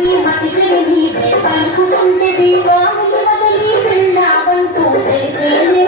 ఈ మతి చెడి పలుకుతుంటే దీపావళి వదలి వెళ్ళావంటూ తెలిసే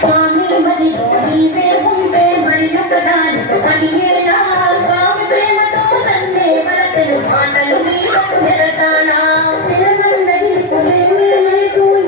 ಸ್ವಾಮಿ ಮನಿ ನೀವೇ ಮುಂದೆ ಮರೆಯುತ್ತದಾನಿ ಕಲಿಯೇ ಕಾಮ ಪ್ರೇಮ ತೋದನ వలలో పడెను తండ్రి అయిన వారితో నీకు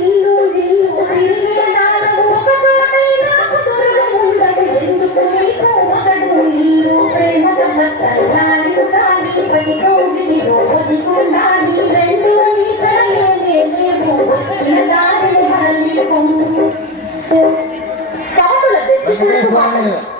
ఇల్లు ఇల్లు తిరిగే దానవు ఒక చోటైనా కుదురుగా ఉండవు ఎందుకు నీకు ఒకడు ఇల్లు? ప్రేమతో భర్తలాడి చాలి పని కౌగిలిలో ఒదిగుండాలి రెండు నీ ప్రణయమే లేవు వచ్చిన దారిని మరలి కూడా కోపడాలి లక్ష్మీదేవి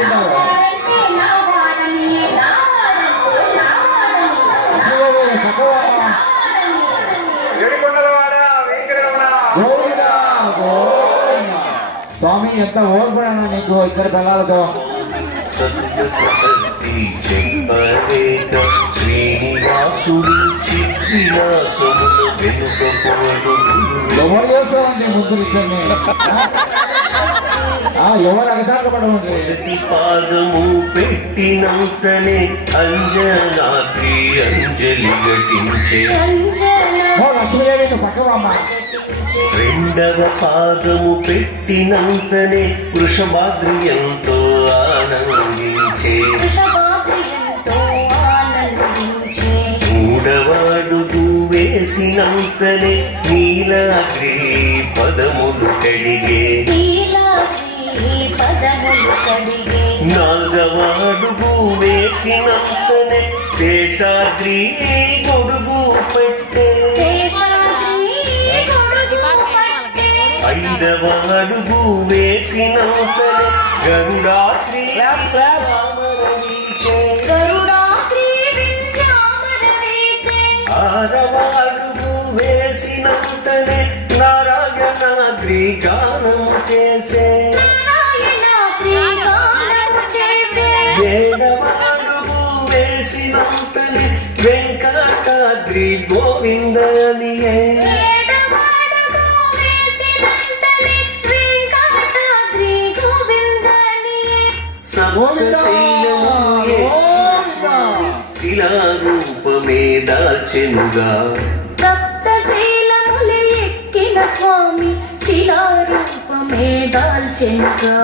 స్వామి ఎంత ఓర్పడనా నీకు ఇద్దరు పిల్లలతో సత్యకు సత్తి చెప్పలేక శ్రీనివాసుడి చిత్విలాసమును వెనుక పోడు ఎవరు చేస్తారండి ముద్దులు ఆ, ఎవరు అగసాగపడమండి మొదటి పాదము పెట్టినంతనే అంజనాద్రి అంజలి ఘటించే ఓ లక్ష్మీదేవి నువ్వు పక్కవమ్మ రెండవ పాదము పెట్టినంతనే వృషభాద్రి ఎంతో ఆనందించే. వేసినంతనే నీలాద్రి పదములు కడిగే. అడుగు వేసినంతనే శేషాద్రి గొడుగు పెట్టే. ఐదవ అడుగు వేసినంతనే గరుడాద్రి వేసినంతనే నారాయణాద్రి గానము చేసే. ఏడవ అడుగు వేసినంతనే వెంకటాద్రి గోవిందనియే. శిలారూపమే దాచెనుగా. స్వామి శిలారూపమే దాల్చెనుగా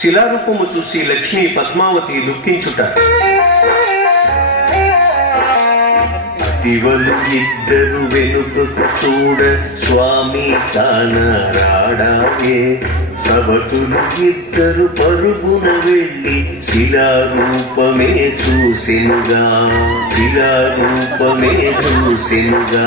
శిలారూపము చూసి లక్ష్మీ పద్మావతి దుఃఖించుట. దివలు ఇద్దరు వెనుకకు చూడ స్వామి కానరాడాయే సవతులు ఇద్దరు పరుగున వెళ్ళి శిలారూపమే చూసెనుగా. శిలారూపమే చూసెనుగా.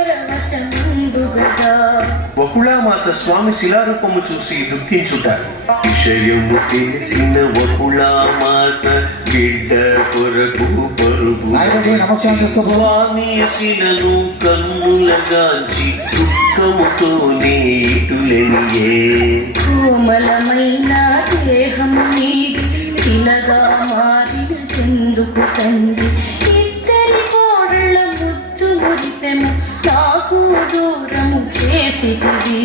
వకుళామాత స్వామి శిలారూపము చూసి దుఃఖించుట విషయము తెలిసిన వకుళామాత బిడ్డ కొరకు పరుగు స్వామి శిలను కన్నులగాంచి దుఃఖముతోనే ఇటులెనియే కోమలమైన దేహము నీది శిలగా మారిన చెందుకు తండ్రి. ఇద్దరి కోడళ్ళ ముద్దు మురిపెము దూరం చేసితివి.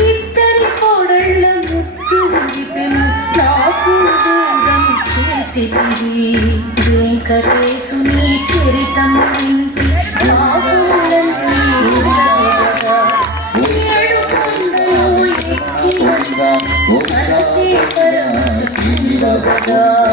ఇద్దరి కోడళ్ళ ముద్దు విపెను నాకు దూరం చేసితివి. వెంకటేశుని చరితం వింటి Oh,